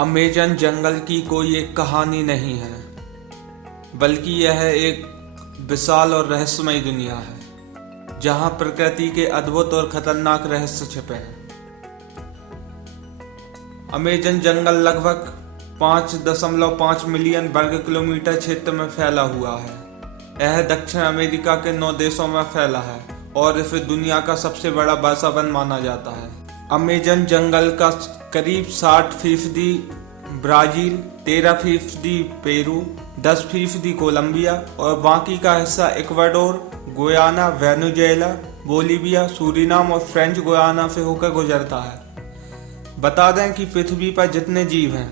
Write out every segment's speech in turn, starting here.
Amazon जंगल की कोई एक कहानी नहीं है, बल्कि यह एक विशाल और रहस्यमयी दुनिया है जहां प्रकृति के अद्भुत और खतरनाक रहस्य छिपे हैं। अमेज़न जंगल लगभग 5.5 मिलियन वर्ग किलोमीटर क्षेत्र में फैला हुआ है। यह दक्षिण अमेरिका के 9 देशों में फैला है और इसे दुनिया का सबसे बड़ा वर्षावन माना जाता है। अमेज़न जंगल का करीब 60% ब्राज़ील, 13% पेरू, 10% कोलंबिया और बाकी का हिस्सा Ecuador, Guyana, Venezuela, Bolivia, Suriname और फ्रेंच गुयाना से होकर गुजरता है। बता दें कि पृथ्वी पर जितने जीव हैं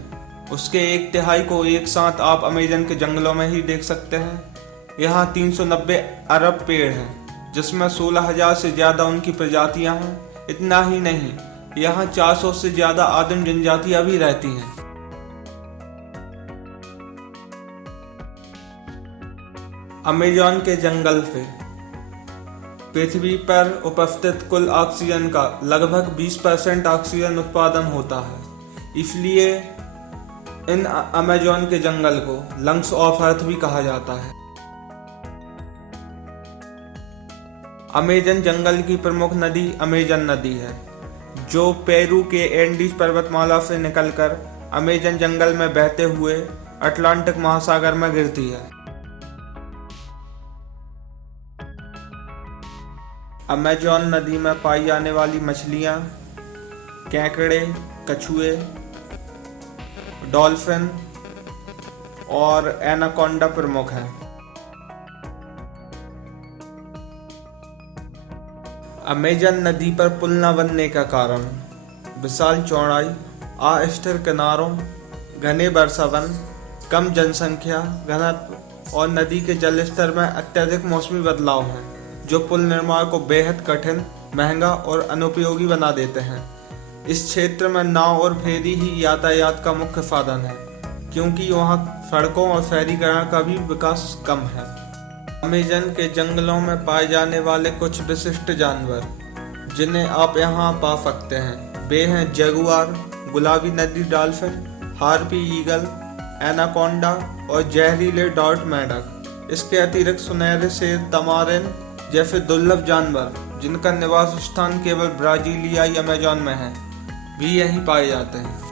उसके 1/3 को एक साथ आप अमेज़न के जंगलों में ही देख सकते हैं। यहाँ 390 अरब पेड़ हैं, जिसमें 16,000 से ज़्यादा उनकी प्रजातियाँ हैं। इतना ही नहीं, यहाँ 400 से ज़्यादा आदिम जनजातियाँ भी रहती हैं। अमेज़न के जंगल से पृथ्वी पर उपस्थित कुल ऑक्सीजन का लगभग 20% ऑक्सीजन उत्पादन होता है। इसलिए इन अमेज़न के जंगल को लंग्स ऑफ अर्थ भी कहा जाता है। अमेज़न जंगल की प्रमुख नदी अमेज़न नदी है, जो पेरू के एंडीज पर्वतमाला से निकलकर अमेज़न जंगल में बहते हुए अटलांटिक महासागर में गिरती है। अमेज़न नदी में पाई जाने वाली मछलियाँ, केकड़े, कछुए, डॉल्फिन और एनाकोंडा प्रमुख हैं। अमेज़न नदी पर पुल न बनने का कारण विशाल चौड़ाई, अस्थिर किनारों, घने वर्षावन, कम जनसंख्या घनत्व और नदी के जल स्तर में अत्यधिक मौसमी बदलाव हैं, जो पुल निर्माण को बेहद कठिन, महंगा और अनुपयोगी बना देते हैं। इस क्षेत्र में नाव और फेरी ही यातायात का मुख्य साधन है, क्योंकि वहाँ सड़कों और शहरीकरण का भी विकास कम है। अमेज़न के जंगलों में पाए जाने वाले कुछ विशिष्ट जानवर जिन्हें आप यहाँ पा सकते हैं, वे हैं जगुआर, गुलाबी नदी डॉल्फिन, हार्पी ईगल, एनाकोंडा और जहरीले डॉट मेंढक। इसके अतिरिक्त सुनहरे शेर, तमारिन जैसे दुर्लभ जानवर जिनका निवास स्थान केवल ब्राज़ीलियाई अमेज़न में है, भी यहीं पाए जाते हैं।